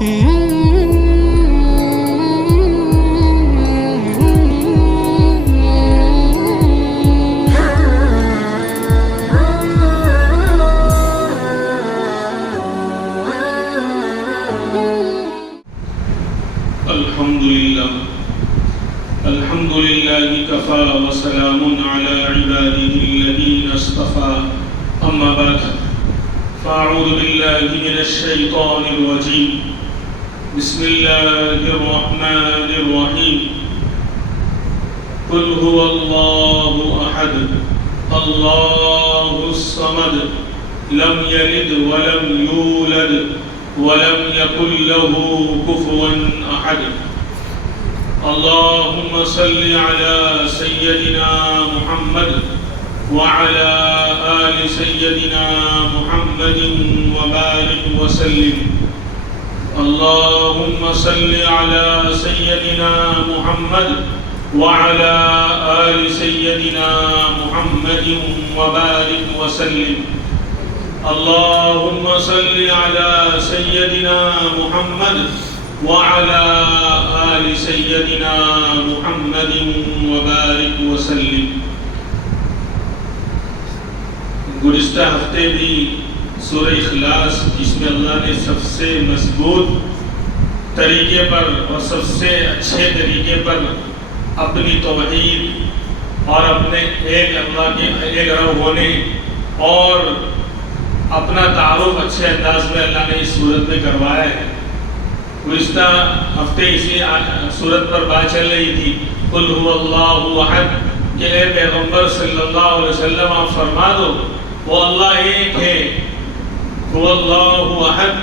الحمد لله كفى وسلام على عباده الذين اصطفى أما بعد فأعوذ بالله من الشيطان الرجيم بسم الله الرحمن الرحيم قل هو الله أحد الله الصمد لم يلد ولم يولد ولم يكن له كفوا أحد اللهم صل على سيدنا محمد وعلى آل سيدنا محمد وبارك وسلم اللهم صل على سيدنا محمد وعلى آل سيدنا محمد وبارك وسلم اللهم صل على سيدنا محمد وعلى آل سيدنا محمد وبارك وسلم۔ گزشتہ ہفتے بھی سورہ اخلاص جس میں اللہ نے سب سے مضبوط طریقے پر اور سب سے اچھے طریقے پر اپنی توحید اور اپنے ایک اللہ کے ایک رب ہونے اور اپنا تعارف اچھے انداز میں اللہ نے اس صورت میں کروایا ہے۔ گزشتہ ہفتے اسی صورت پر بات چل رہی تھی قل هو اللہ احد کہ اے پیغمبر صلی اللہ علیہ وسلم آپ فرما دو وہ اللہ ایک ہے، هو اللہ احد،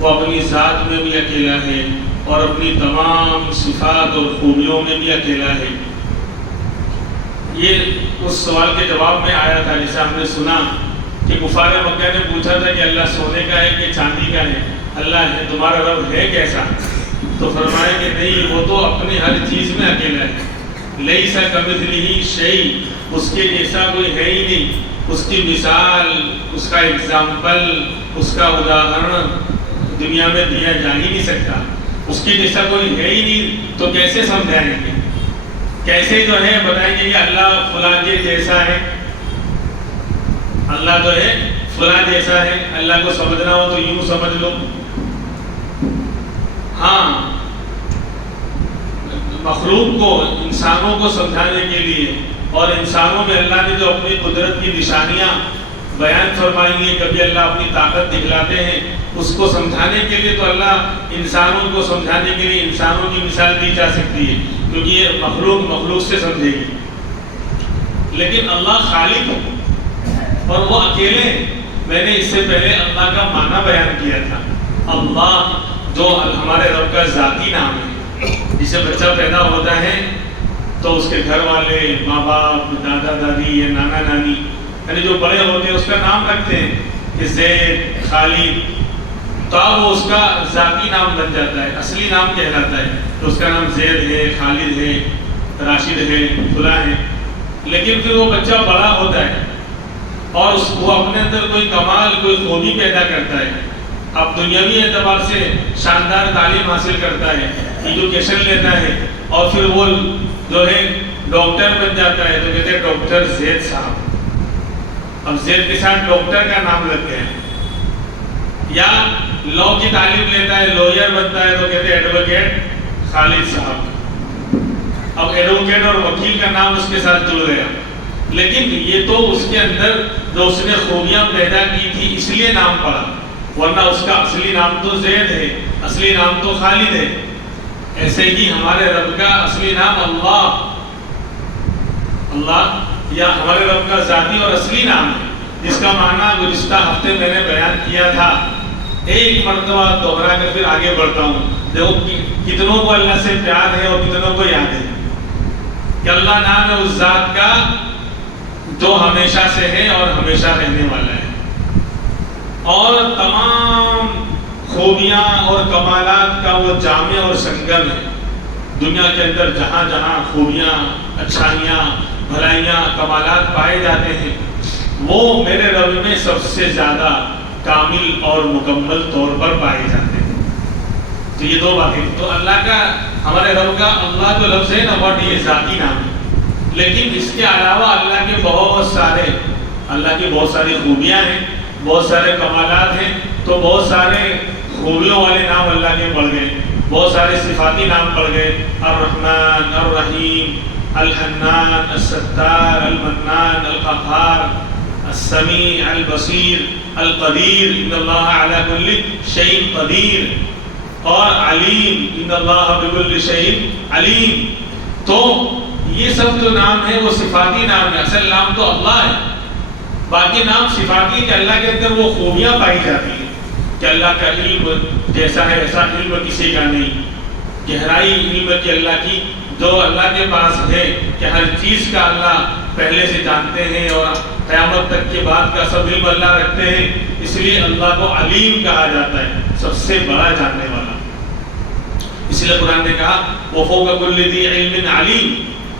وہ اپنی ذات میں بھی اکیلا ہے اور اپنی تمام صفات اور خوبیوں میں بھی اکیلا ہے۔ یہ اس سوال کے جواب میں آیا تھا جسے ہم نے سنا کہ کفار مکہ نے پوچھا تھا کہ اللہ سونے کا ہے کہ چاندی کا ہے، اللہ ہے تمہارا رب ہے کیسا؟ تو فرمایا کہ نہیں، وہ تو اپنی ہر چیز میں اکیلا ہے، لیس کمثلہ شیء، اس کے جیسا کوئی ہے ہی نہیں، اس کی مثال، اس کا اگزامپل، اس کا اداہرن دنیا میں دیا جا ہی نہیں سکتا۔ اس کے جیسا کوئی ہے ہی نہیں تو کیسے سمجھائیں گے؟ کیسے جو ہے بتائیں گے کہ اللہ فلاں کے جیسا ہے؟ اللہ تو ہے فلاں جیسا ہے، اللہ کو سمجھنا ہو تو یوں سمجھ لو۔ ہاں، مخلوق کو، انسانوں کو سمجھانے کے لیے اور انسانوں میں اللہ نے جو اپنی قدرت کی نشانیاں بیان فرمائی ہیں، کبھی اللہ اپنی طاقت دکھلاتے ہیں، اس کو سمجھانے کے لیے تو اللہ انسانوں کو سمجھانے کے لیے انسانوں کی مثال دی جا سکتی ہے کیونکہ یہ مخلوق سے سمجھے گی، لیکن اللہ خالق ہے اور وہ اکیلے ہیں۔ میں نے اس سے پہلے اللہ کا معنی بیان کیا تھا۔ اللہ جو ہمارے رب کا ذاتی نام ہے، جسے بچہ پیدا ہوتا ہے تو اس کے گھر والے، ماں باپ، دادا دادی یا نانا نانی یعنی جو بڑے ہوتے ہیں اس کا نام رکھتے ہیں کہ زید، خالد، تو اب وہ اس کا ذاتی نام بن جاتا ہے، اصلی نام کہلاتا ہے، تو اس کا نام زید ہے، خالد ہے، راشد ہے، فلاں ہے۔ لیکن پھر وہ بچہ بڑا ہوتا ہے اور وہ اپنے اندر کوئی کمال، کوئی خوبی پیدا کرتا ہے، اب دنیاوی اعتبار سے شاندار تعلیم حاصل کرتا ہے، ایجوکیشن لیتا ہے اور پھر وہ جو ہے ڈاکٹر بن جاتا ہے تو کہتے ہیں ڈاکٹر زید صاحب۔ اب زید کے ساتھ ڈاکٹر کا نام لگ گیا ہے۔ یا لاء کی تعلیم لیتا ہے، لوئر بنتا ہے تو کہتے ہیں ایڈوکیٹ خالد صاحب۔ اب ایڈوکیٹ اور وکیل کا نام اس کے ساتھ جڑ گیا، لیکن یہ تو اس کے اندر جو اس نے خوبیاں پیدا کی تھی اس لیے نام پڑا، ورنہ اس کا اصلی نام تو زید ہے، اصلی نام تو خالد ہے۔ ایسے ہی ہمارے رب کا اصلی نام اللہ یا ہمارے رب کا ذاتی اور اصلی نام ہے، جس کا معنی گزشتہ ہفتے میں نے بیان کیا تھا۔ ایک مرتبہ دوہرا کر پھر آگے بڑھتا ہوں۔ دیکھو کتنوں کو اللہ سے پیار ہے اور کتنوں کو یاد ہے کہ اللہ نام ہے اس ذات کا جو ہمیشہ سے ہے اور ہمیشہ رہنے والا ہے، اور تمام خوبیاں اور کمالات کا وہ جامع اور سنگم ہے۔ دنیا کے اندر جہاں جہاں خوبیاں، اچھائیاں، بھلائیاں، کمالات پائے جاتے ہیں، وہ میرے رب میں سب سے زیادہ کامل اور مکمل طور پر پائے جاتے ہیں۔ تو یہ دو باتیں. تو اللہ کا, ہمارے رب کا اللہ جو لفظ ہے نا وہ یہ ذاتی نام ہے, لیکن اس کے علاوہ اللہ کے بہت ساری خوبیاں ہیں, بہت سارے کمالات ہیں. تو بہت سارے خوبیوں والے نام اللہ کے پڑھ گئے, بہت سارے صفاتی نام پڑھ گئے, الرحمن, الرحیم, الحنان, الستار, المنان, القہار, السمیع, البصیر, القدیر, ان اللہ علی کل شیء قدیر, اور علیم, ان اللہ بکل شیء علیم. تو یہ سب جو نام ہے وہ صفاتی نام ہے, اصل نام تو اللہ ہے. باقی نام صفاتی ہے کہ اللہ کے اندر وہ خوبیاں پائی جاتی ہیں کہ اللہ کا علم جیسا ہے ایسا علم کسی کا نہیں. گہرائی علم کی اللہ کی جو اللہ کے پاس ہے کہ ہر چیز کا اللہ پہلے سے جانتے ہیں اور قیامت تک کے بعد کا سب علم اللہ رکھتے ہیں, اس لیے اللہ کو علیم کہا جاتا ہے, سب سے بڑا جاننے والا. اس لیے قرآن نے کہا وَفَوْقَ كُلِّ ذِي عِلْمٍ عَلِيمٍ,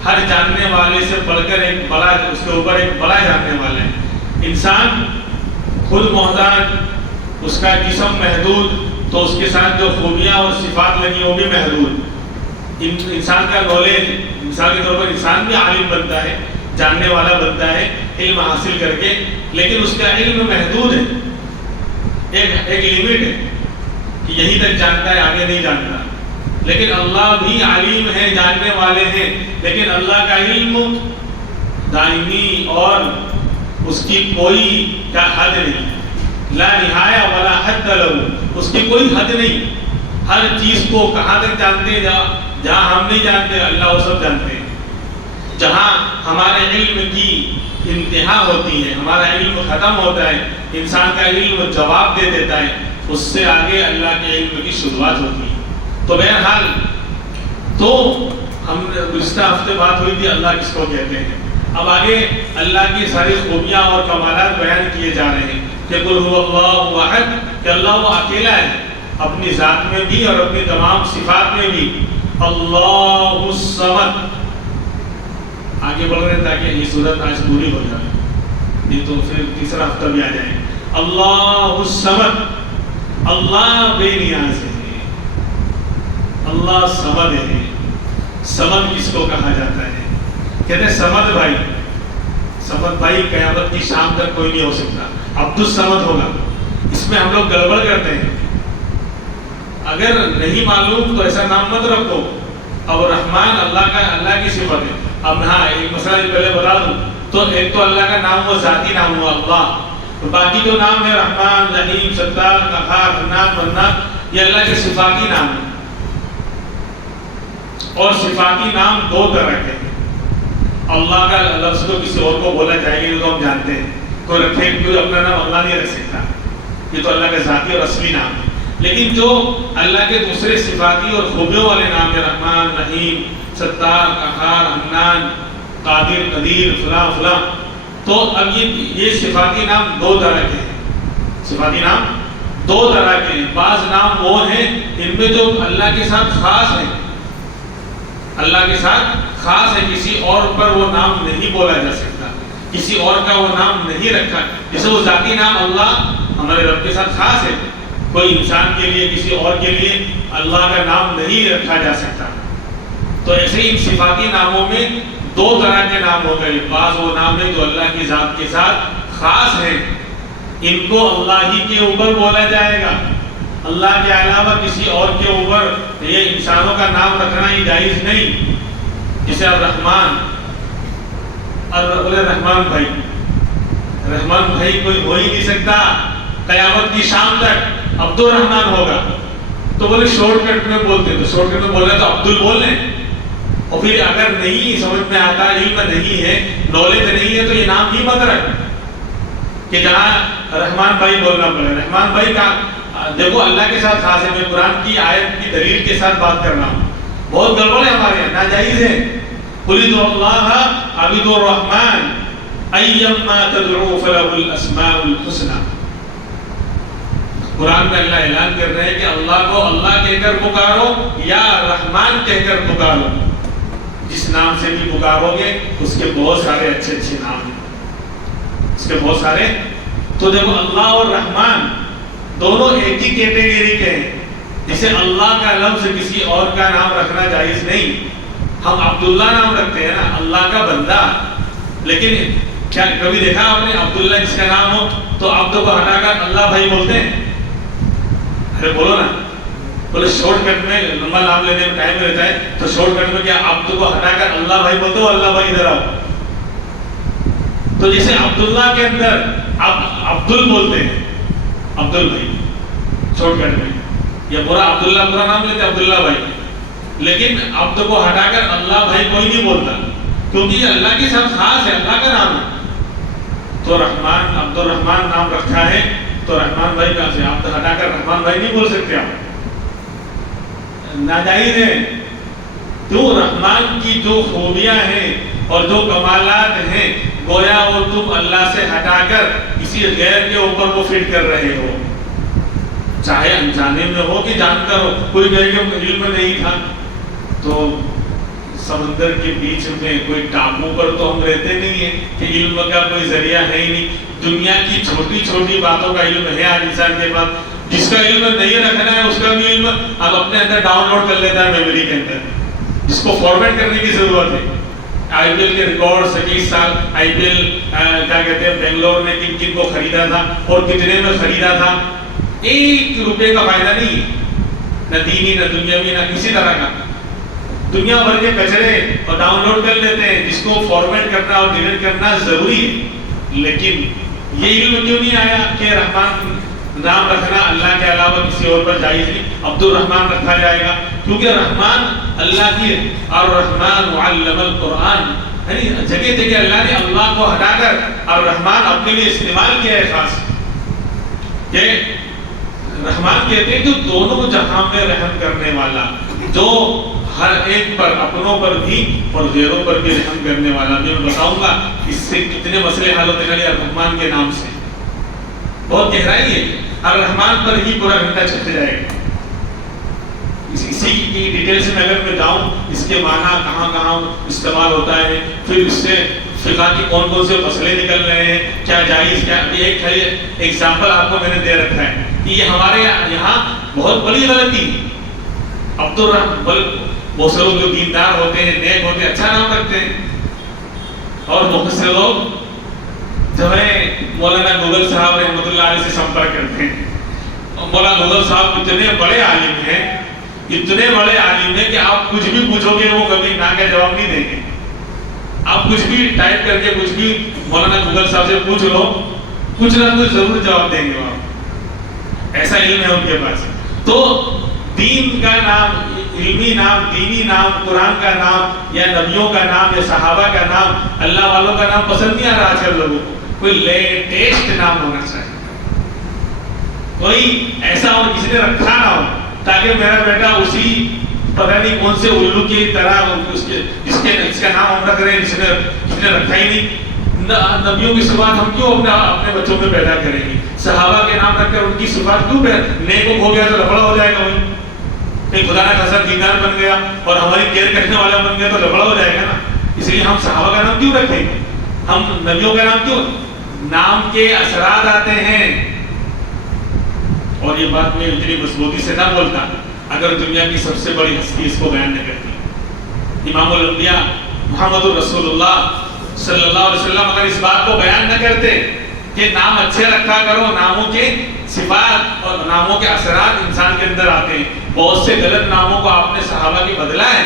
ہر جاننے والے سے بڑھ کر ایک بڑا, اس کے اوپر ایک بڑا جاننے والا ہے. انسان خود محتاج, اس کا جسم محدود, تو اس کے ساتھ جو خوبیاں اور صفات لگی وہ بھی محدود. انسان کا نالج, مثال کے طور پر انسان بھی عالم بنتا ہے, جاننے والا بنتا ہے علم حاصل کر کے, لیکن اس کا علم محدود ہے, ایک لمٹ ہے کہ یہیں تک جانتا ہے, آگے نہیں جانتا. لیکن اللہ بھی عالم ہے, جاننے والے ہیں, لیکن اللہ کا علم دائمی اور اس کی کوئی کا حد نہیں, لا نہایہ ولا حد لہ, اس کی کوئی حد نہیں. ہر چیز کو کہاں تک جانتے ہیں, جہاں ہم نہیں جانتے اللہ وہ سب جانتے ہیں. جہاں ہمارے علم کی انتہا ہوتی ہے, ہمارا علم ختم ہوتا ہے, انسان کا علم جواب دے دیتا ہے, اس سے آگے اللہ کے علم کی شروعات ہوتی ہے. تو بہرحال تو ہم گزشتہ ہفتے بات ہوئی تھی اللہ کس کو کہتے ہیں. اب آگے اللہ کی ساری خوبیاں اور کمالات بیان کیے جا رہے ہیں کہ قل هو اللہ احد, کہ اللہ وہ اکیلا ہے اپنی ذات میں بھی اور اپنی تمام صفات میں بھی. اللہ الصمد, آگے بڑھ رہے ہیں تاکہ یہ صورت آج پوری ہو جائے, نہیں تو پھر تیسرا ہفتہ بھی آ جائے. اللہ الصمد, اللہ بے نیاز ہے, اللہ صمد ہے. صمد کس کو کہا جاتا ہے؟ کہتے ہیں سمد بھائی, سمد بھائی قیامت کی شام تک کوئی نہیں ہو سکتا, عبد الصمد ہوگا. اس میں ہم لوگ گڑبڑ کرتے ہیں, اگر نہیں معلوم تو ایسا نام مت رکھو. اب رحمان اللہ کی صفت ہے. اب ہاں ایک مسئلہ پہلے بتا دوں, تو ایک تو اللہ کا نام وہ ذاتی نام ہوا اللہ, تو باقی جو نام ہے رحمان, رحیم, ستار, قہار, حنان, منان, یہ اللہ کے صفاتی نام ہیں. اور صفاتی نام دو طرح کے ہیں. اللہ کا لفظ تو کسی اور کو بولا جائے گا, یہ تو ہم جانتے ہیں, کوئی رکھے, کوئی اپنا نام اللہ نہیں رکھ سکتا, یہ تو اللہ کا ذاتی اور اصلی نام ہے. لیکن جو اللہ کے دوسرے صفاتی اور خوبیوں والے نام ہیں, رحمان, رحیم, ستار, قہار, حنان, قادر, قدیر, فلاں فلاں, تو اب یہ صفاتی نام دو طرح کے ہیں. صفاتی نام دو طرح کے ہیں. بعض نام وہ ہیں ان میں جو اللہ کے ساتھ خاص ہیں, اللہ کے ساتھ خاص ہے, کسی اور پر وہ نام نہیں بولا جا سکتا, کسی اور کا وہ نام نہیں رکھا. جیسے وہ ذاتی نام اللہ ہمارے رب کے ساتھ خاص ہے, کوئی انسان کے لیے کسی اور کے لیے اللہ کا نام نہیں رکھا جا سکتا. تو ایسے ہی ان صفاتی ناموں میں دو طرح کے نام ہو گئے. بعض وہ نام ہیں جو اللہ کی ذات کے ساتھ خاص ہیں, ان کو اللہ ہی کے اوپر بولا جائے گا, اللہ کے علاوہ کسی اور کے اوپر یہ انسانوں کا نام رکھنا ہی جائز نہیں. جیسے الرحمن, رحمان بھائی, رحمان بھائی کوئی ہو ہی نہیں سکتا قیامت کی شام تک, عبد الرحمن ہوگا. تو بولے شارٹ کٹ میں بولتے, تو شارٹ کٹ میں بول رہے تو عبد ال بول لیں. اور پھر اگر نہیں سمجھ میں آتا, علم نہیں ہے, نالج نہیں ہے, تو یہ نام ہی مت رکھ کہ جہاں رحمان بھائی بولنا پڑے. رحمان بھائی کا دیکھو اللہ کے ساتھ خاص ہے. میں قرآن کی آیت کی دلیل کے ساتھ بات کر رہا ہوں, بہت گڑبڑ ہے ہمارے یہاں, ناجائز ہے. قل ادعوا اللہ عبدوا الرحمن ایما تدعوا فلہ الاسماء الحسنى. قرآن میں اللہ اعلان کر رہے ہیں کہ اللہ کو اللہ کہہ کر پکارو یا رحمان کہہ کر پکارو. جس نام سے بھی پکارو گے اس کے بہت سارے اچھے اچھے نام ہیں, اس کے بہت سارے. تو دیکھو اللہ اور رحمان دونوں ایک ہی کیٹیگری کے ہیں. جیسے جیسے اللہ کا لفظ کسی اور کا نام رکھنا جائز نہیں. ہم عبداللہ نام رکھتے ہیں نا، اللہ کا بندہ. لیکن کیا کبھی دیکھا آپ نے عبداللہ جس کا نام ہو تو عبد کو ہٹا کر اللہ بھائی بولتے ہیں؟ ارے بولو نا. بولے شارٹ کٹ میں لمبا نام لینے میں ٹائم رہتا ہے تو شارٹ کٹ میں کیا عبد کو ہٹا کر اللہ بھائی بولتے ہو؟ اللہ بھائی ادھر آؤ. تو جیسے عبداللہ کے اندر عبدل بولتے ہیں، عبدل بھائی شارٹ کٹ میں، یا پورا عبداللہ پورا نام لیتے عبداللہ بھائی. لیکن عبد کو ہٹا کر اللہ بھائی کوئی نہیں بولتا، کیونکہ یہ اللہ کی سب خاص ہے، اللہ کا نام ہے. تو رحمان، عبد الرحمان نام رکھا ہے تو رحمان بھائی کہاں سے؟ عبد ہٹا کر رحمان بھائی نہیں بول سکتے آپ، ناجائز ہے. تو رحمان کی جو خوبیاں ہیں اور جو کمالات ہیں، گویا وہ تم اللہ سے ہٹا کر کسی غیر کے اوپر وہ فٹ کر رہے ہو، چاہے انجانے میں ہو کہ جان کر ہو. کوئی کہے کہ علم نہیں تھا، تو سمندر کے بیچ میں کوئی ٹاپو پر تو ہم رہتے نہیں ہیں کہ علم کا کوئی ذریعہ ہے ہی نہیں. دنیا کی چھوٹی چھوٹی باتوں کا علم ہے آج انسان کے پاس. جس کا علم نہیں رکھنا ہے اس کا بھی علم اب اپنے اندر ڈاؤن لوڈ کر لیتا ہے میموری کے اندر، جس کو فارمیٹ کرنے کی ضرورت ہے. آئی پی ایل کے ریکارڈ 21 سال آئی پی ایل کیا کہتے ہیں بنگلور نے کن کن کو خریدا تھا اور کتنے میں خریدا تھا. 1 روپے کا فائدہ نہیں، نہ دینی نہ دنیاوی نہ کسی طرح کا. دنیا بھر کے کچرے اور ڈاؤن لوڈ کر لیتے ہیں جس کو فارمیٹ کرنا اور ڈیلیٹ کرنا ضروری ہے. لیکن یہ علم کیوں نہیں آیا کہ رحمان نام رکھنا اللہ کے علاوہ کسی اور پر جائز نہیں، عبد الرحمان رکھا جائے گا؟ کیونکہ رحمان اللہ کی، الرحمن علم القرآن، یعنی جگہ جگہ اللہ نے اللہ کو ہٹا کر الرحمن اپنے لیے استعمال کیا ہے خاص. کہ رحمان کہتے ہیں جو دونوں جہاں میں رحم کرنے والا، جو ہر ایک پر، اپنوں پر بھی اور غیروں پر بھی رحم کرنے والا. میں بتاؤں گا اس سے کتنے مسئلے حل ہوتے ہیں الرحمن کے نام سے. بہت گہرائی ہے، الرحمن پر ہی پورا گھنٹہ چلتے جائے گا. اسی کی ڈیٹیلز میں اگر میں جاؤں، اس کے معنی کہاں کہاں استعمال ہوتا ہے، پھر اس سے فقہ کی کون کون سے مسئلے نکل رہے ہیں، کیا جائز کیا. ایک ایگزامپل آپ کو میں نے دے رکھا ہے کہ یہ ہمارے یہاں بہت بڑی غلطی ہے. عبد الرحمن، بہت سے لوگ جو دیندار ہوتے ہیں، نیک ہوتے ہیں، اچھا نام رکھتے ہیں، اور بہت سے لوگ جو ہے مولانا گوگل صاحب رحمۃ اللہ علیہ سے سمپرک کرتے ہیں. مولانا گوگل صاحب اتنے بڑے عالم ہیں، اتنے بڑے عالم ہیں کہ آپ کچھ بھی پوچھو گے وہ کبھی نہ کا جواب نہیں دیں گے. آپ کچھ بھی ٹائپ کر کے کچھ بھی مولانا گوگل صاحب سے پوچھ لو، کچھ نہ کچھ ضرور جواب دیں گے آپ. ایسا علم ہے ان کے پاس. تو دین کا نام، علمی نام، دینی نام، قرآن کا نام یا نبیوں کا نام یا صحابہ کا نام، اللہ والوں کا نام پسند نہیں آ رہا آج کل لوگوں کو. کوئی لیٹسٹ نام ہونا چاہیے، کوئی ایسا ہو کسی نے رکھا نہ ہو تاکہ میرا بیٹا اسی پتہ نہیں کون سے الو کی طرح جس کا نام ہم رکھ رہے ہیں جس نے رکھا ہی نہیں. نبیوں کی صفات ہم کیوں اپنے بچوں میں پیدا کریں گے؟ صحابہ کے نام رکھ کر ان کی صفات کیوں؟ نیک ہو گیا تو لفڑا ہو جائے گا. وہی کہیں خدا نہ خاصا دیندار بن گیا اور ہماری کیئر کرنے والا بن گیا تو لفڑا ہو جائے گا نا. اس لیے ہم صحابہ کا نام کیوں رکھیں گے؟ ہم نبیوں کا نام کیوں؟ نام کے اثرات آتے ہیں. اور یہ بات میں اتنی مضبوطی سے نہ بولتا اگر دنیا کی سب سے بڑی ہستی اس کو بیان نہ کرتی. امام الانبیاء محمد رسول اللہ صلی اللہ علیہ وسلم اگر اس بات کو بیان نہ کرتے کہ نام اچھے رکھا کرو، ناموں کے صفات اور ناموں کے اثرات انسان کے اندر آتے ہیں. بہت سے غلط ناموں کو آپ نے صحابہ کی بدلا ہے.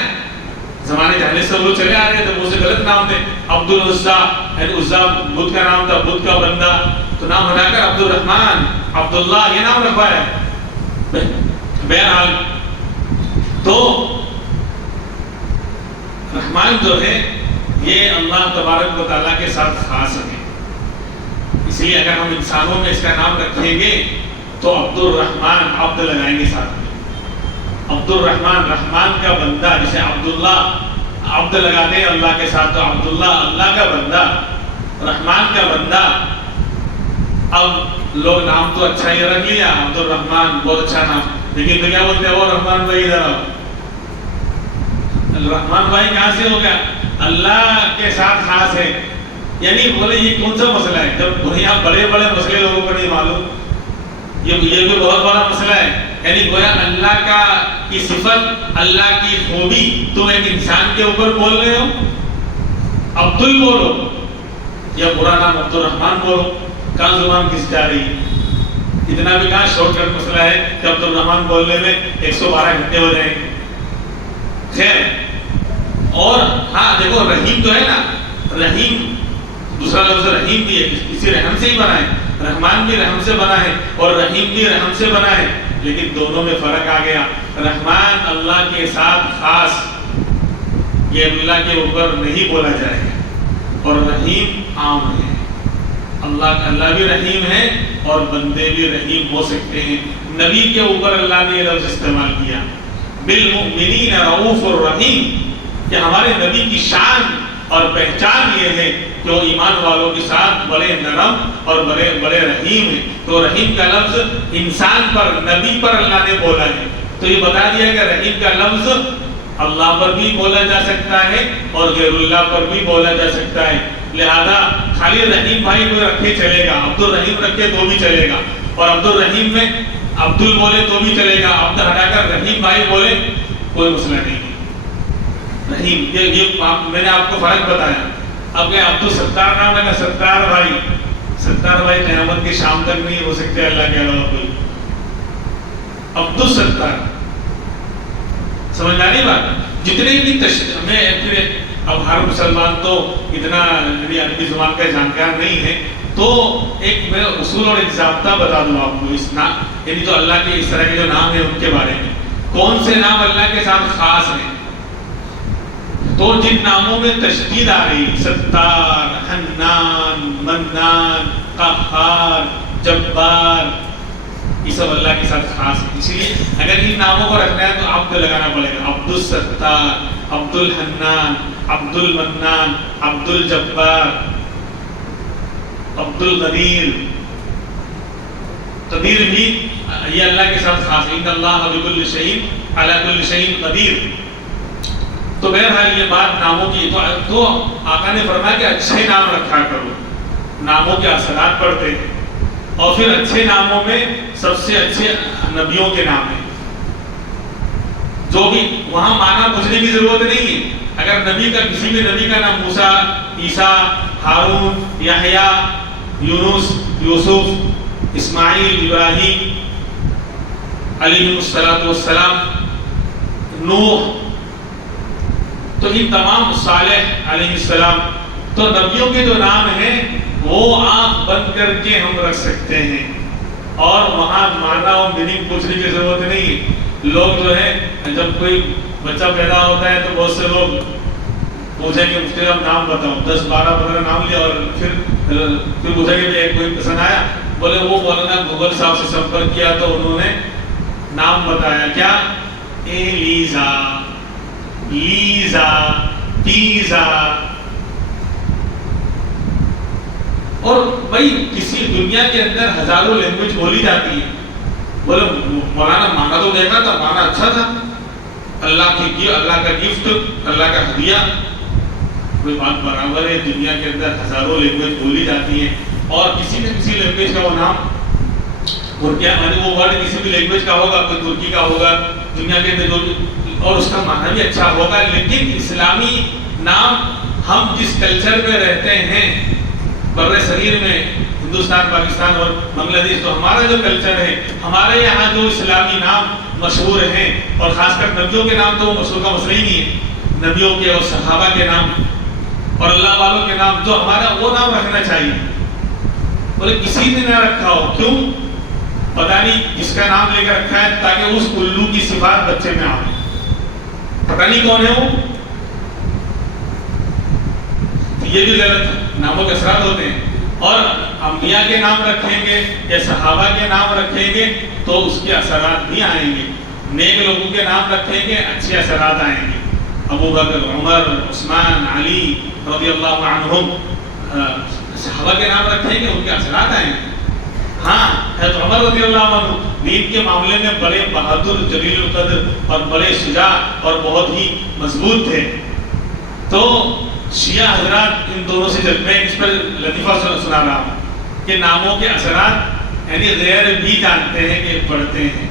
زمانے جہاں سے وہ چلے آ رہے تھے وہ سے غلط نام تھے. عبد العزا، عزا بدھ کا نام تھا، بدھ کا بندہ، تو نام ہٹا کر عبد الرحمن، عبداللہ یہ نام رکھوایا. بہرحال تو رحمان جو ہے یہ اللہ تبارک و تعالیٰ کے ساتھ خاص ہے. اس لیے اگر ہم انسانوں میں اس کا نام رکھیں گے تو عبد الرحمن، عبد لگائیں گے ساتھ میں. عبد الرحمن، رحمان کا بندہ، جسے عبداللہ عبد لگاتے ہیں اللہ کے ساتھ، تو عبداللہ اللہ کا بندہ، رحمان کا بندہ. اب لوگ نام تو اچھا ہی رکھ لیا، عبد الرحمن بہت اچھا نام، لیکن تو کیا بولتے ہیں وہ رحمان بھائی ادھر آؤ. رحمان بھائی کہاں سے ہو گیا؟ اللہ کے ساتھ خاص ہے. یعنی بولے یہ کون سا مسئلہ ہے جب یہاں بڑے بڑے مسئلے لوگوں کو نہیں معلوم. یہ بھی بہت بڑا مسئلہ ہے. یعنی گویا اللہ کا کی صفت، اللہ کی خوبی تم ایک انسان کے اوپر بول رہے ہو. عبدل بولو یا برا نام عبد الرحمن بولو، کہاں زبان کس جا رہی ہے؟ اتنا بھی کہاں شارٹ کٹ مسئلہ ہے کہ عبد الرحمن بولنے میں 112 گھنٹے ہو جائیں گے. خیر، اور ہاں دیکھو رحیم تو ہے نا، رحیم دوسرا لفظ رحیم بھی ہے، اسی رحم سے ہی بنا ہے. رحمان بھی رحم سے بنا ہے اور رحیم بھی رحم سے بنا ہے، لیکن دونوں میں فرق آ گیا. رحمان اللہ کے ساتھ خاص، یہ اللہ کے اوپر نہیں بولا جائے گا، اور رحیم عام ہے. اللہ بھی رحیم ہے اور بندے بھی رحیم ہو سکتے ہیں. نبی کے اوپر اللہ نے یہ لفظ استعمال کیا، بالمؤمنین رؤوف الرحیم، کہ ہمارے نبی کی شان اور پہچان یہ ہے کہ وہ ایمان والوں کے ساتھ بڑے نرم اور بڑے رحیم ہیں. تو رحیم کا لفظ انسان پر، نبی پر اللہ نے بولا ہے. تو یہ بتا دیا کہ رحیم کا لفظ اللہ پر بھی بولا جا سکتا ہے اور غیر اللہ پر بھی بولا جا سکتا ہے. لہذا خالی رحیم بھائی کو رکھے چلے گا، عبد الرحیم رکھے تو بھی چلے گا، اور عبد الرحیم میں عبدل بولے تو بھی چلے گا، عبد ہٹا کر رحیم بھائی بولے کوئی مسئلہ نہیں. رحیم یہ میں نے آپ کو فرق بتایا. اب کہ عبد الستار نام ہے، ستار بھائی، ستار بھائی قیامت کی شام تک نہیں ہو سکتے اللہ کے علاوہ کوئی. عبد الستار، سمجھ آئی بات؟ جتنے بھی میں اب ہر مسلمان تو اتنا عربی زبان کا جانکار نہیں ہے، تو ایک میں اصول اور ایک ضابطہ بتا دوں آپ کو اس نام، یعنی جو اللہ کے اس طرح کے جو نام ہیں ان کے بارے میں. کون سے نام اللہ کے ساتھ خاص ہیں؟ تو جن ناموں میں تشدید آ رہی، ستار، حنان، منان، قہار، جبار، یہ سب اللہ کے ساتھ خاص ہے. اس لیے اگر ان ناموں کو رکھنا ہے تو عبد لگانا پڑے گا. عبد الستار، عبد الحنان، عبد المنان، عبد الجبار، عبد القدیر. قدیر بھی یہ اللہ کے ساتھ خاص ہے. ان اللہ بكل شيء على كل شيء قدیر. تو بہرحال یہ بات ناموں کی، تو آقا نے فرمایا کہ اچھے نام رکھا کرو. ناموں کے اثرات پڑتے ہیں، اور پھر اچھے ناموں میں سب سے اچھے نبیوں کے نام ہیں. جو بھی وہاں معنی پوچھنے کی ضرورت نہیں ہے. اگر نبی کا کسی بھی نبی کا نام موسیٰ، عیسیٰ، ہارون، یحییٰ، یونس، یوسف، اسماعیل، ابراہیم علیہ السلام، نوح، تو ان تمام صالح علیہ السلام، تو نبیوں کے جو نام ہیں وہ آنکھ بند کر کے ہم رکھ سکتے ہیں، اور وہاں معنی اور میننگ پوچھنے کی ضرورت نہیں ہے. لوگ جو ہے جب کوئی بچہ پیدا ہوتا ہے تو بہت سے لوگ پوچھیں کہ مفتی صاحب نام بتاؤ، 10 12 15 نام لیا، اور پھر پوچھا کہ کوئی پسند آیا، بولے وہ مولانا گوگل صاحب سے سمپرک کیا تو انہوں نے نام بتایا، کیا؟ ELIZA, Lisa, pizza. اور بھائی کسی دنیا کے اندر ہزاروں لینگویج بولی جاتی ہے. بولے مولانا مانا تو دیکھا تھا، مانا اچھا تھا، اللہ کا گفٹ، اللہ کا ہدیہ. کوئی بات برابر ہے، دنیا کے اندر ہزاروں لینگویج بولی جاتی ہیں، اور کسی نہ کسی لینگویج کا وہ نام، وہ ورڈ کسی بھی لینگویج کا ہوگا، کوئی ترکی کا ہوگا دنیا کے اندر، اور اس کا معنی بھی اچھا ہوگا. لیکن اسلامی نام، ہم جس کلچر میں رہتے ہیں بر صغیر میں، ہندوستان، پاکستان اور بنگلہ دیش، تو ہمارا جو کلچر ہے، ہمارے یہاں جو اسلامی نام مشہور ہیں، اور خاص کر نبیوں کے نام تو وہ مشہور کا مسئلہ ہی نہیں ہے. نبیوں کے اور صحابہ کے نام اور اللہ والوں کے نام، جو ہمارا وہ نام رکھنا چاہیے. بولے کسی نے نہ رکھا ہو، کیوں؟ پتہ نہیں جس کا نام لے کر رکھا ہے تاکہ اس الو کی صفات بچے میں آئے. پتہ نہیں کون ہے وہ. یہ بھی غلط ہے، ناموں کے اثرات ہوتے ہیں. اور انبیاء کے نام رکھیں گے یا صحابہ کے نام رکھیں گے تو اس کے اثرات بھی آئیں گے. نیک لوگوں کے نام رکھیں گے، اچھے اثرات آئیں گے. ابو بکر، عمر، عثمان، علی رضی اللہ عنہم، صحابہ کے نام رکھیں گے، ان کے اثرات آئیں گے. ہاں، حضرت عمر رضی اللہ عنہ دین کے معاملے میں بڑے بہادر، جلیل القدر اور بڑے شجاع اور بہت ہی مضبوط تھے. تو شیعہ حضرات ان دونوں سے میں اس پر لطیفہ سنا رہا ہوں کہ ناموں کے اثرات یعنی غیر بھی جانتے ہیں کہ پڑھتے ہیں.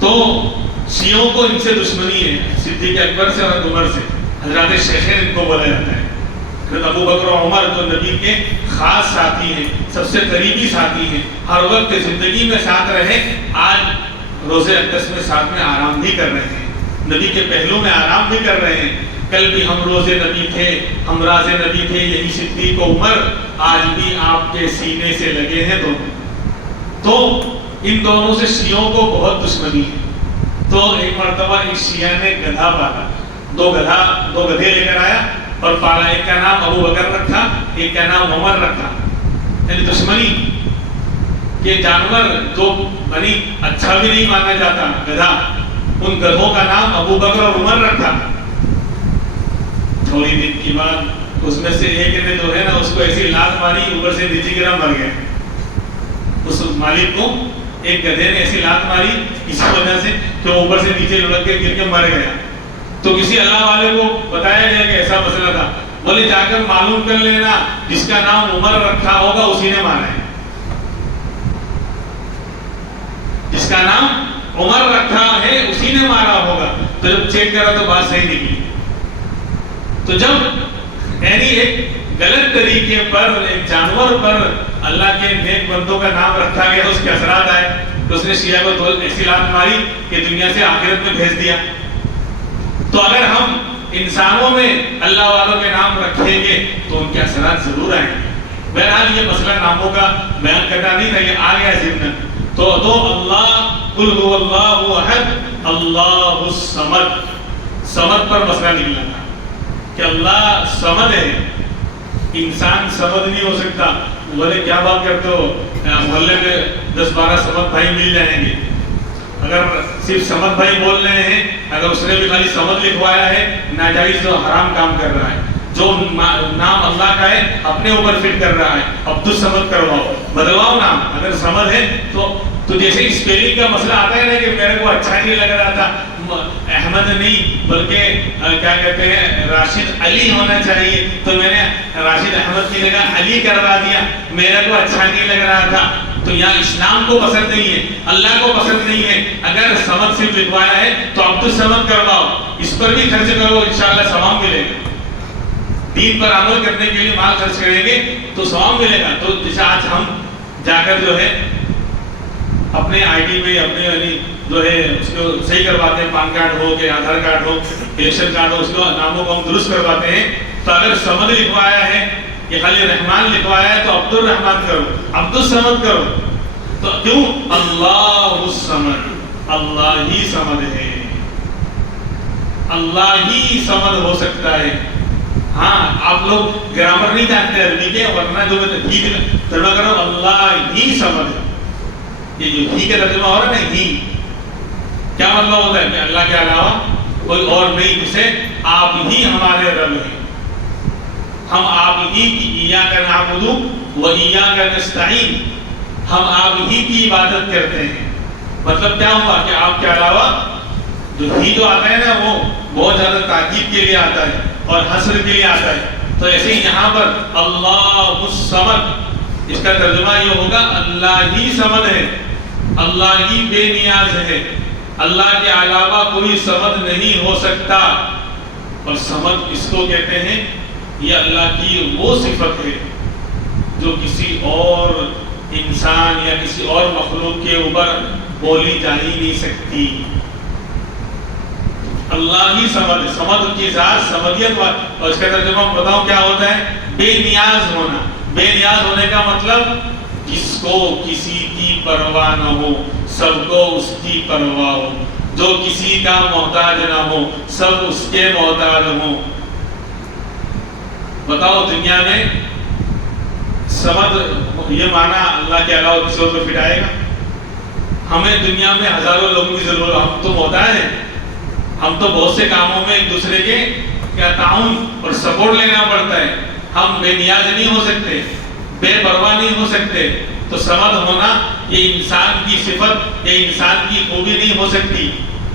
تو شیعوں کو ان سے دشمنی ہے، صدیق اکبر سے اور عمر سے. حضرات شیخین ان کو بولا جاتا ہے. حضرت ابو بکر و عمر جو نبی کے خاص ساتھی ہیں، سب سے قریبی ساتھی ہیں، ہر وقت زندگی میں ساتھ رہے، آج روزے اقدس میں ساتھ میں آرام بھی کر رہے ہیں، نبی کے پہلو میں آرام بھی کر رہے ہیں. کل بھی ہم روزے نبی تھے، ہم راز نبی تھے، یہی صدیق و عمر آج بھی آپ کے سینے سے لگے ہیں دونوں. تو ان دونوں سے شیعوں کو بہت دشمنی ہے. تو ایک مرتبہ ایک شیعہ نے گدھا پالا، دو گدھے لے کر آیا اور پالا. ایک کا نام ابو بکر رکھا، ایک کا نام عمر رکھا. یعنی دشمنی کہ جانور جو بنی اچھا بھی نہیں مانا جاتا گدھا، ان گدھوں کا نام ابو بکر اور عمر رکھا. تھوڑی دن کی بعد اس میں سے ایک نے جو ہے نا اس کو ایسی لات ماری، اوپر سے نیچے گرا، مر گیا. اس مالک کو ایک گدھے نے ایسی لات ماری اسی وجہ سے کہ وہ اوپر سے نیچے لڑک کے گر کے مر گیا. تو کسی اللہ والے کو بتایا گیا کہ ایسا مسئلہ تھا. بولے جا کر معلوم کر لینا، جس کا نام عمر رکھا ہوگا اسی نے مارا ہے. جس کا نام عمر رکھا ہے اسی نے مارا ہوگا. تو جب چیک کرا تو بات صحیح نکلی. تو جب یعنی ایک غلط طریقے پر ایک جانور پر اللہ کے نیک بندوں کا نام رکھا گیا، اس کے اثرات آئے. تو اس نے شیعہ کو ایسی لات ماری کہ دنیا سے آخرت میں بھیج دیا. تو اگر ہم انسانوں میں اللہ والوں کے نام رکھیں گے تو ان کے اثرات ضرور آئیں گے. بہرحال یہ مسئلہ ناموں کا بیان کرنا نہیں تھا، یہ آ گیا ذہن. تو اللہ قل هو اللہ احد اللہ الصمد، صمد پر مسئلہ نکلا تھا کہ اللہ صمد ہے. انسان صمد نہیں ہو سکتا. بولے کیا بات کرتے ہو، محلے میں 10-12 صمد بھائی مل جائیں گے. اگر صرف صمد بھائی بول رہے ہیں، اگر اس نے بھی خالی صمد لکھوایا ہے، ناجائز تو حرام کام کر رہا ہے. جو نام اللہ کا ہے اپنے اوپر فٹ کر رہا ہے. عبد الصمد کرواؤ، بدلواؤ نام. اگر صمد ہے تو جیسے اسپیلنگ کا مسئلہ آتا ہے نا کہ میرے کو اچھا نہیں لگ رہا تھا، احمد نہیں بلکہ کیا کہتے ہیں راشد علی ہونا چاہیے، تو میں نے راشد احمد کی جگہ علی کروا دیا. میرے کو اچھا نہیں لگ رہا تھا. تو یہاں اسلام کو پسند نہیں ہے، اللہ کو پسند نہیں ہے. اگر صمد صرف لکھوایا ہے تو عبد الصمد کرواؤ، اس پر بھی خرچ کرو، انشاءاللہ ثواب ملے گا. دین پر عمل کرنے کے لیے مال خرچ کریں گے تو ثواب ملے گا. تو جیسے آج ہم جا کر جو ہے اپنے آئی ڈی میں اپنے یعنی جو ہے اس کو صحیح کرواتے ہیں، پان کارڈ ہو کہ آدھار کارڈ ہو، الیکشن کارڈ ہو، اس کو ناموں کو ہم درست کرواتے ہیں. تو اگر صمد لکھوایا ہے یا خالی رحمان لکھوایا ہے تو عبد الرحمان کرو، عبد الصمد کرو. تو کیوں؟ اللہ الصمد، اللہ ہی صمد ہے، اللہ ہی صمد ہو سکتا ہے. ہاں آپ لوگ گرامر نہیں جانتے عربی کے، ورنہ جو میں ترجمہ کر رہا ہوں اللہ ہی صمد ہے. یہ جو ہی کا ترجمہ ہو رہا ہے نا، ہی کیا مطلب ہوتا ہے کہ اللہ کے علاوہ کوئی اور نہیں، جسے آپ ہی ہمارے رب ہیں. ہم آپ ہی کی ایاک نعبد و ایاک نستعین، ہم آپ ہی کی عبادت کرتے ہیں. مطلب کیا ہوا کہ آپ کے علاوہ جو ہی جو آتا ہے نا وہ بہت زیادہ تاکید کے لیے آتا ہے اور حسر کے لیے آتا ہے. تو ایسے ہی یہاں پر اللہ الصمد، اس کا ترجمہ یہ ہوگا اللہ ہی صمد ہے، اللہ ہی بے نیاز ہے، اللہ کے علاوہ کوئی صمد نہیں ہو سکتا. اور صمد اس کو کہتے ہیں، یہ اللہ کی وہ صفت ہے جو کسی اور انسان یا کسی اور مخلوق کے اوپر بولی جا ہی نہیں سکتی. اللہ ہی صمد ہے، صمد کی ذات سمدیت. اور اس کا ترجمہ بتاؤں کیا ہوتا ہے؟ بے نیاز ہونا. بے نیاز ہونے کا مطلب جس کو کسی کی پرواہ نہ ہو، سب کو اس کی پرواہ ہو. جو کسی کا محتاج نہ ہو، سب اس کے محتاج ہوں. بتاؤ دنیا میں صمد یہ معنی اللہ کے علاوہ کسی اور کو فٹ آئے گا؟ ہمیں دنیا میں ہزاروں لوگوں کی ضرورت، ہم تو محتاج ہیں. ہم تو بہت سے کاموں میں ایک دوسرے کے کیا تعاون اور سپورٹ لینا پڑتا ہے. ہم بے نیاز نہیں ہو سکتے، بے پرواہ نہیں ہو سکتے. تو صمد ہونا یہ انسان کی صفت، یہ انسان کی خوبی نہیں ہو سکتی،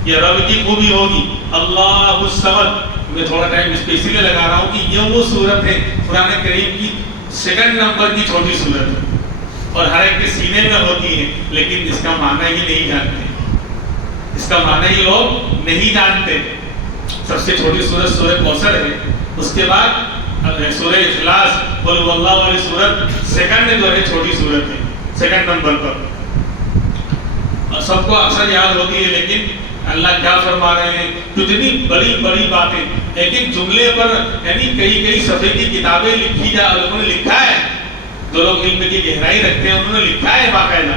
یہ رب کی خوبی ہوگی. اللہ الصمد. میں تھوڑا ٹائم اس پہ اسی لیے لگا رہا ہوں کہ یہ وہ صورت ہے قرآن کریم کی 2 نمبر کی چھوٹی صورت ہے. اور ہر ایک کے سینے میں ہوتی ہیں، لیکن اس کا معنی ہی نہیں جانتے، اس کا معنی ہی لوگ نہیں جانتے۔ سب سے چھوٹی سورت سورہ کوثر ہے، اس کے بعد سورہ اخلاص، قل هو اللہ والی سورت سیکنڈ جو ہے چھوٹی سورت ہے، سیکنڈ نمبر پر سب کو اکثر یاد ہوتی ہے، لیکن اللہ کیا فرما رہے ہیں، کتنی بڑی بڑی باتیں ایک ایک جملے پر، یعنی کئی کئی صفحے کی کتابیں لکھی جا، انہوں نے لکھا ہے، جو لوگ علم کی گہرائی رکھتے ہیں انہوں نے لکھا ہے باقاعدہ،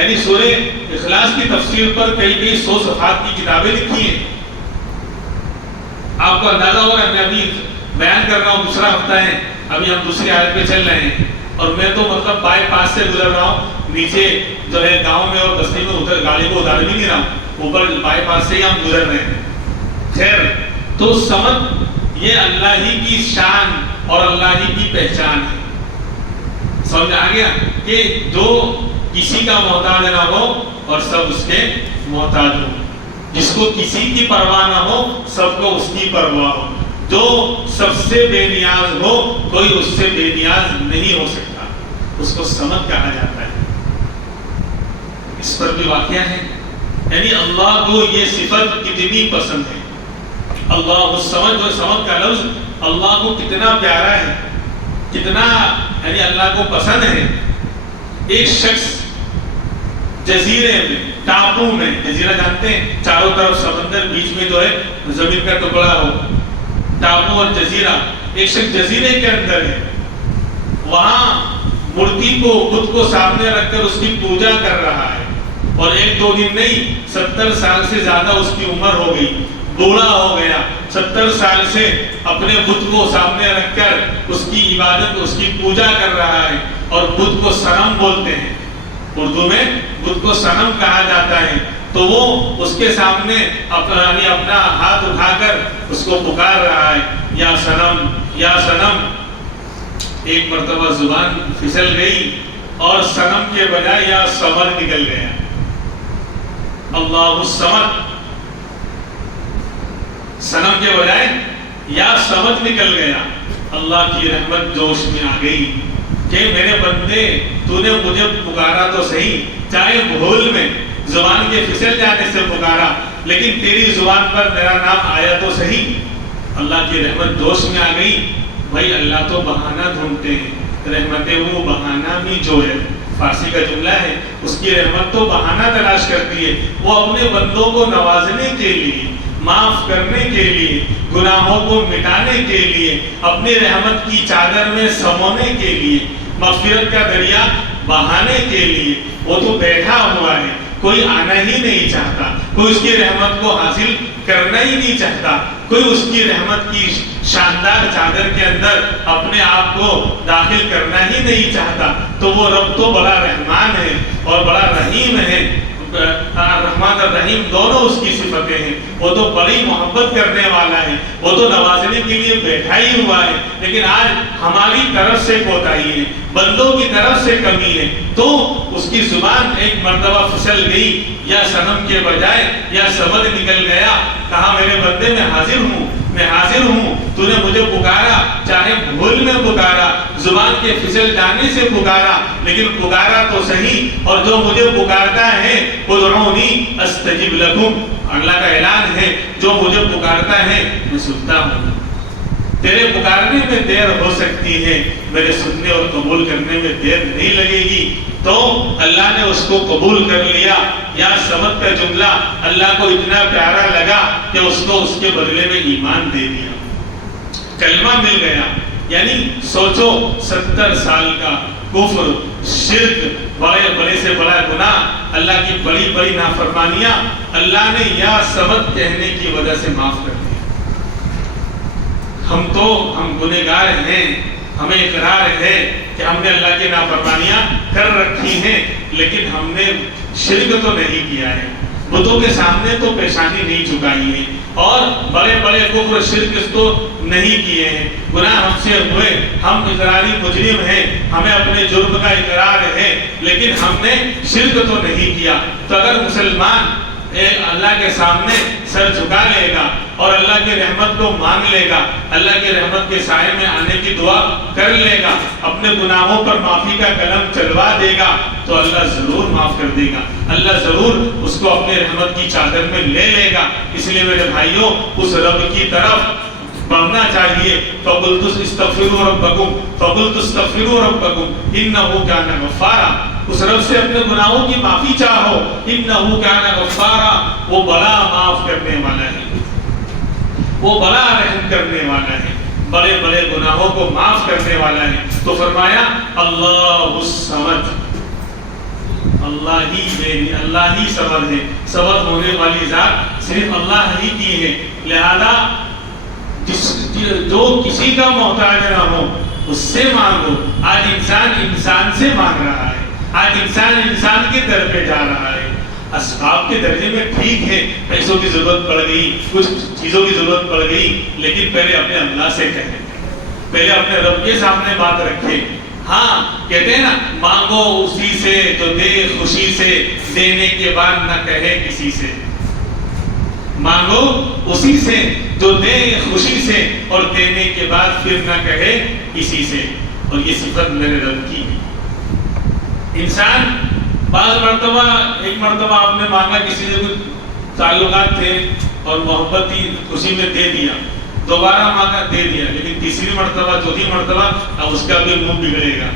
یعنی سورہ اخلاص کی تفسیر پر کئی کئی 100 صفحات کی کتابیں لکھی ہیں۔ آپ کو اندازہ ہوگا، میں ابھی بیان کر رہا ہوں، دوسرا ہفتہ ہے، ابھی ہم دوسری آیت پہ چل رہے ہیں، اور میں تو مطلب بائی پاس سے گزر رہا ہوں، نیچے جو ہے گاؤں میں اور بستی میں ادھر گاڑی کو اتار بھی نہیں رہا ہوں، اوپر بائی پاس سے ہی ہم گزر رہے ہیں۔ خیر، تو سمجھ یہ اللہ ہی کی شان اور اللہ ہی کی پہچان ہے۔ سمجھ آ گیا کہ جو کسی کا محتاج نہ ہو اور سب اس کے محتاج ہو، جس کو کسی کی پرواہ نہ ہو سب کو اس کی پرواہ ہو، جو سب سے بے نیاز ہو کوئی اس سے بے نیاز نہیں ہو سکتا، اس کو سمجھ کہا جاتا ہے۔ اس پر بھی واقعہ ہے، یعنی اللہ کو یہ صفت کتنی پسند ہے، اللہ الصمد، جو سمجھ کا لفظ اللہ کو کتنا پیارا ہے، کتنا یعنی اللہ کو پسند ہے۔ ایک شخص جزیرے میں، ٹاپو میں، جزیرہ جانتے ہیں چاروں طرف سمندر، بیچ میں جو ہے زمین کا ٹکڑا ہو، ٹاپو اور جزیرہ، ایک شخص جزیرے کے اندر ہے، وہاں مورتی کو، بت کو سامنے رکھ کر اس کی پوجا کر رہا ہے، اور ایک دو دن نہیں 70 سال سے زیادہ اس کی عمر ہو گئی، بوڑھا ہو گیا، 70 سال سے اپنے بت کو سامنے رکھ کر اس کی عبادت، اس کی پوجا کر رہا ہے، اور بت کو صنم بولتے ہیں، اردو میں بت کو صنم کہا جاتا ہے، تو وہ اس کے سامنے اپنا ہاتھ اٹھا کر اس کو پکار رہا ہے، یا صنم یا صنم۔ ایک مرتبہ زبان پھسل گئی اور صنم کے بجائے یا صمد نکل گیا، اللہ الصمد، صنم کے بجائے یا صمد نکل گیا۔ اللہ کی رحمت جوش میں آ گئی کہ میرے بندے، تو نے مجھے پکارا تو صحیح، چاہے بھول میں زبان کے پھسل جانے سے پکارا، لیکن تیری زبان پر میرا نام آیا تو صحیح۔ اللہ کی رحمت جوش میں آ گئی۔ بھائی اللہ تو بہانہ ڈھونڈتے ہیں، رحمت وہ بہانہ بھی جو ہے، فارسی کا جملہ ہے، اس کی رحمت تو بہانہ تلاش کرتی ہے، وہ اپنے بندوں کو نوازنے کے لیے، معاف کرنے کے لیے، گناہوں کو مٹانے کے لیے، اپنی رحمت کی چادر میں سمونے کے لیے، مغفرت کا دریا بہانے کے لیے وہ تو بیٹھا ہوا ہے، کوئی آنا ہی نہیں چاہتا، کوئی اس کی رحمت کو حاصل کرنا ہی نہیں چاہتا، کوئی اس کی رحمت کی شاندار چادر کے اندر اپنے آپ کو داخل کرنا ہی نہیں چاہتا۔ تو وہ رب تو بڑا رحمان ہے اور بڑا رحیم ہے، رحمان اور رحیم دونوں اس کی صفتیں ہیں، وہ تو بڑی محبت کرنے والا ہے، وہ تو نوازنے کے لیے بیٹھا ہی ہوا ہے، لیکن آج ہماری طرف سے کوتاہی ہے، بندوں کی طرف سے کمی ہے، تو اس کی زبان ایک مرتبہ پھسل گئی، یا صنم کے بجائے یا صمد نکل گیا، کہا میرے بندے میں حاضر ہوں، میں حاضر ہوں، تو نے مجھے پکارا، چاہے بھول میں پکارا، زبان کے پھسل جانے سے پکارا، لیکن پکارا تو صحیح، اور جو مجھے پکارتا ہے ادعونی استجب لکم، اللہ کا اعلان ہے، جو مجھے پکارتا ہے میں سنتا ہوں۔ تیرے پکارنے میں دیر ہو سکتی ہے، میرے سننے اور قبول کرنے میں دیر نہیں لگے گی۔ تو اللہ نے اس کو قبول کر لیا۔ یا سمت کا جملہ اللہ کو اتنا پیارا لگا کہ اس کو اس کے بدلے میں ایمان دے دیا، کلمہ مل گیا۔ یعنی سوچو 70 سال کا کفر، شرک، بڑے سے بڑا گناہ، اللہ کی بڑی بڑی نافرمانیاں، اللہ نے یا سمت کہنے کی وجہ سے معاف کر دیا۔ ہم گنہگار ہیں، ہمیں اقرار ہے کہ ہم نے اللہ کی نافرمانیاں کر رکھی ہیں، لیکن ہم نے شرک تو نہیں کیا ہے، بتوں کے سامنے تو پیشانی نہیں جھکائی ہے، اور بڑے بڑے کفر شرک تو نہیں کیے ہیں، گناہ ہم سے ہوئے، ہم اقراری مجرم ہیں، ہمیں اپنے جرم کا اقرار ہے، لیکن ہم نے شرک تو نہیں کیا۔ تو اگر مسلمان اللہ کے سامنے سر جھکا لے گا اور اللہ کی رحمت کو مانگ لے گا، اللہ کی رحمت کے سائے میں آنے کی دعا کر لے گا، اپنے گناہوں پر معافی کا قلم چلوا دے گا، تو اللہ ضرور معاف کر دے گا، اللہ ضرور اس کو اپنے رحمت کی چادر میں لے لے گا۔ اس لیے میرے بھائیوں، اس رب کی طرف بڑھنا چاہیے۔ فَقُلْتُ اسْتَغْفِرُوا رَبَّكُمْ فَقُلْتُ اسْتَغْفِرُوا رَبَّكُمْ إِنَّهُ كَانَ غَفَّارًا۔ اس رب سے اپنے گناہوں کی معافی چاہو، إِنَّهُ كَانَ غَفَّارًا، وہ بڑا معاف کرنے والا ہے، وہ بڑا رحم کرنے والا ہے، بڑے بڑے گناہوں کو معاف کرنے والا ہے۔ تو فرمایا اللہ الصمد، اللہ ہی صمد ہے، صمد ہونے والی ذات صرف اللہ ہی کی ہے، لہذا جو کسی کا محتاج نہ ہو اس سے مانگو۔ آج انسان سے مانگ رہا ہے، آج انسان کے در پہ جا رہا ہے، اسباب کے درجے میں ٹھیک ہے، پیسوں کی ضرورت پڑ گئی، کچھ چیزوں کی ضرورت پڑ گئی، لیکن پہلے اپنے اللہ سے کہیں، پہلے اپنے رب کے سامنے بات رکھیں۔ ہاں کہتے ہیں نا، مانگو اسی سے جو دے خوشی سے، دینے کے بعد نہ کہے کسی سے۔ مانگو اسی سے جو دے خوشی سے اور دینے کے بعد پھر نہ کہے کسی سے، اور یہ صفت میرے رب کی ہے۔ انسان بعض مرتبہ، ایک مرتبہ آپ نے مانگا کسی سے، کچھ تعلقات تھے اور محبت تھی، خوشی میں دے دیا، دوبارہ مانگا دے دیا، لیکن تیسری مرتبہ چوتھی مرتبہ اب اس کا بھی منہ بگڑے گا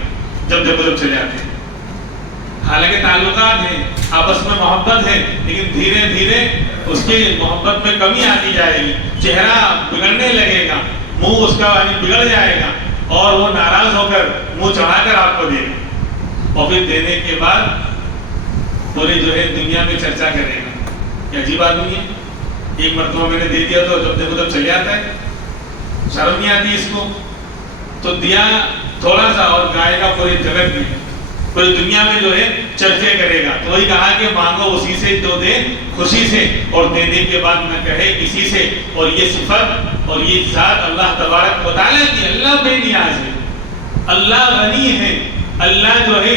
جب چلے آتے ہیں۔ حالانکہ تعلقات ہیں، آپس میں محبت ہے، لیکن دھیرے دھیرے اس کی محبت میں کمی آتی جائے گی، چہرہ بگڑنے لگے گا، منہ اس کا بگڑ جائے گا، اور وہ ناراض ہو کر منہ چڑھا کر آپ کو دے گا، اور پھر دینے کے بعد پوری جو ہے دنیا میں چرچا کرے گا کہ عجیب آدمی ہے، ایک مرتبہ میں نے دے دیا تو جب دیکھو تب چلے آتا ہے، شرم نہیں آتی اس کو، تو دیا تھوڑا سا اور گائے گا پوری جگت میں، پوری دنیا میں جو ہے چرچے کرے گا۔ تو وہی کہا کہ مانگو اسی سے جو دے خوشی سے اور دینے کے بعد نہ کہے کسی سے، اور یہ صفت اور یہ ذات اللہ تبارک و تعالیٰ کی، اللہ بے نیاز ہے، اللہ غنی ہے، اللہ جو ہے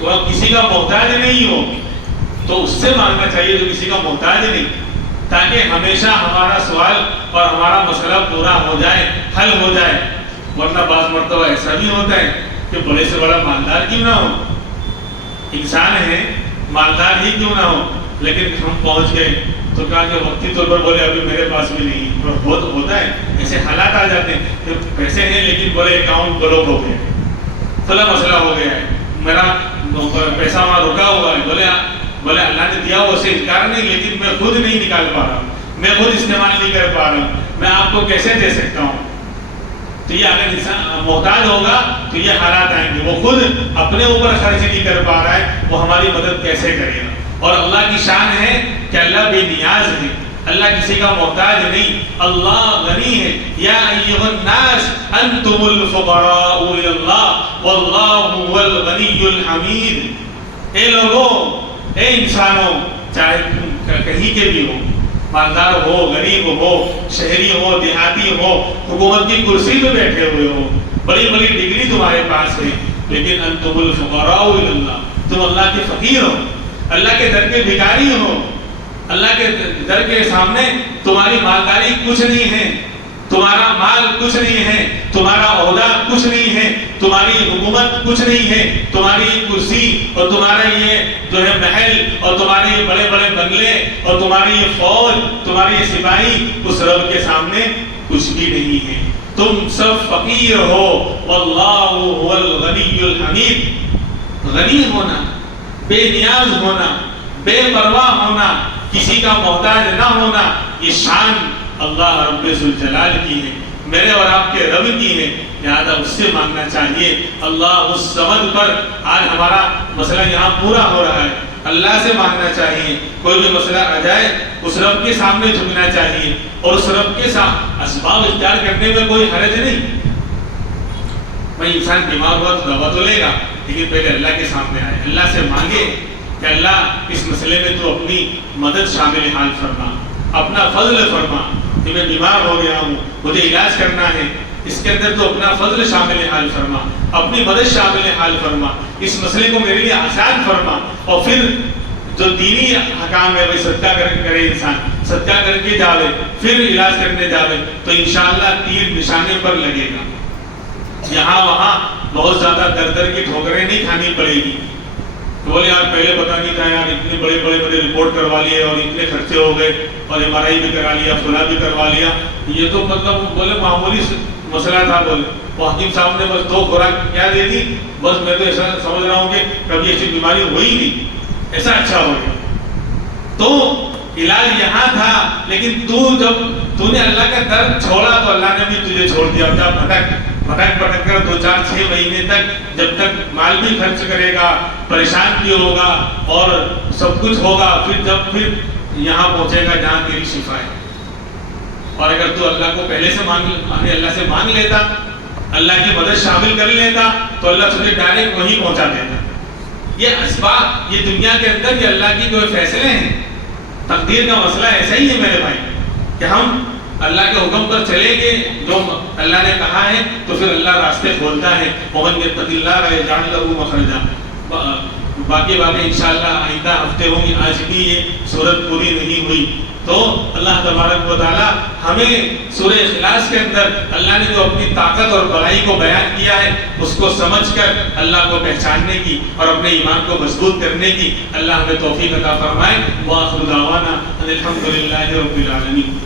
وہ کسی کا محتاج نہیں ہو، تو اس سے مانگنا چاہیے جو کسی کا محتاج نہیں، تاکہ ہمیشہ ہمارا سوال اور ہمارا مسئلہ پورا ہو جائے، حل ہو جائے۔ ورنہ بعض مرتبہ ایسا بھی ہوتا ہے کہ بڑے سے بڑا مالدار کیوں نہ ہو، انسان ہے مالدار ہی کیوں نہ ہو، لیکن ہم پہنچ گئے تو کہا کہ وقتی طور پر بولے ابھی میرے پاس بھی نہیں، بہت ہوتا ہے ایسے حالات آ جاتے ہیں کہ پیسے ہیں لیکن بولے اکاؤنٹ بلاک ہو گیا، فلاں مسئلہ ہو گیا ہے، میرا پیسہ وہاں رکا ہوا ہے، بولے اللہ نے دیا وہ اسے انکار نہیں، لیکن میں خود نہیں نکال پا رہا ہوں، میں خود استعمال نہیں کر پا رہا ہوں، میں آپ کو کیسے دے سکتا ہوں۔ تو یہ اگر انسان محتاج ہوگا تو یہ حالات آئیں گے، وہ خود اپنے اوپر خرچ نہیں کر پا رہا ہے، وہ ہماری مدد کیسے کرے گا۔ اور اللہ کی شان ہے کہ اللہ بے نیاز ہے، اللہ کسی کا محتاج نہیں، اللہ غنی ہے۔ یا ایھا الناس انتم الفقراء الی اللہ واللہ هو الغنی الحمید۔ اے لوگوں، اے انسانوں، چاہے کہیں کے بھی ہو، مالدار ہو، غریب ہو، شہری ہو، دیہاتی ہو، حکومت کی کرسی پہ بیٹھے ہوئے ہو، بڑی بڑی ڈگری تمہارے پاس ہے، لیکن انتم الفقراء الی اللہ، تم اللہ کے فقیر ہو، اللہ کے در کے بھکاری ہو، اللہ کے در کے سامنے تمہاری مالداری کچھ نہیں ہے، تمہارا مال کچھ نہیں ہے، تمہارا عہدہ کچھ نہیں ہے، تمہاری حکومت کچھ نہیں ہے، تمہاری کرسی اور تمہارا یہ جو ہے محل اور تمہارے یہ بڑے بڑے بنگلے اور تمہاری یہ فوج، تمہاری یہ سپاہی اس رب کے سامنے کچھ بھی نہیں ہے، تم سب فقیر ہو۔ واللہ هو الغنی الحمید۔ غنی ہونا، بے نیاز ہونا، بے پرواہ ہونا، کسی کا محتاج نہ ہونا، یہ شان اللہ رب ذوالجلال کی ہے، میرے اور آپ کے رب کی ہے، لہذا اس سے مانگنا چاہیے۔ اللہ اس سمد پر آج ہمارا مسئلہ یہاں پورا ہو رہا ہے، اللہ سے مانگنا چاہیے، کوئی بھی مسئلہ آ جائے اس رب کے سامنے جھکنا چاہیے، اور اس رب کے ساتھ اسباب اختیار کرنے میں کوئی حرج نہیں۔ بھائی انسان بیمار ہوا تو دوا تو لے گا، لیکن پہلے اللہ کے سامنے آئے، اللہ سے مانگے کہ اللہ اس مسئلے میں تو اپنی مدد شامل حال فرما، اپنا فضل فرما، کہ میں بیمار ہو گیا ہوں، مجھے علاج کرنا ہے، اس کے اندر تو اپنا فضل شامل حال فرما، اپنی مدد شامل حال فرما، اس مسئلے کو میرے لیے آسان فرما، اور پھر جو دینی حکام ہے بھائی صدقہ کرے انسان، صدقہ کر کے جاوے پھر علاج کرنے جاوے تو انشاءاللہ تیر نشانے پر لگے گا. یہاں وہاں بہت زیادہ در کی ٹھوکریں نہیں کھانی پڑے گی. تو بولے یار پہلے پتہ نہیں تھا یار، اتنے بڑے بڑے رپورٹ کروا لیے اور اتنے خرچے ہو گئے اور MRI بھی کرا لیا، فلاں بھی کروا لیا، یہ تو مطلب بولے معمولی مسئلہ تھا. بولے وہ حکیم صاحب نے بس 2 خوراک کیا دے دی، بس میں تو ایسا سمجھ رہا ہوں کہ کبھی ایسی بیماری ہوئی نہیں، ایسا اچھا ہو گیا. تو علاج یہاں تھا، لیکن تو نے اللہ کا در چھوڑا تو اللہ نے بھی تجھے چھوڑ دیا. جب بھٹک کر 2-4-6 مہینے تک جب تک مال بھی خرچ کرے گا، پریشان بھی ہوگا اور سب کچھ ہوگا، پھر یہاں پہنچے گا جہاں تیری شفا ہے. اور اگر تو اللہ کو پہلے سے اللہ سے مانگ لیتا، اللہ کی مدد شامل کر لیتا تو اللہ تجھے ڈائریکٹ وہیں پہنچا دیتا. یہ اسباب، یہ دنیا کے اندر یہ اللہ کی کوئی فیصلے ہیں. تقدیر کا مسئلہ ایسا ہی ہے میرے بھائی کہ ہم اللہ کے حکم پر چلیں گے، جو اللہ نے کہا ہے تو پھر اللہ راستے کھولتا ہے. وَمَن يَتَّقِ اللَّهَ يَجْعَلْ لَهُ مَخْرَجًا. باقی انشاءاللہ آئندہ ہفتے ہوں گے. آج بھی یہ صورت پوری نہیں ہوئی تو اللہ تبارک و تعالی ہمیں سورہ اخلاص کے اندر اللہ نے جو اپنی طاقت اور بڑائی کو بیان کیا ہے اس کو سمجھ کر اللہ کو پہچاننے کی اور اپنے ایمان کو مضبوط کرنے کی اللہ ہمیں توفیق عطا فرمائے. وآخر دعوانا ان الحمد للہ رب العالمین.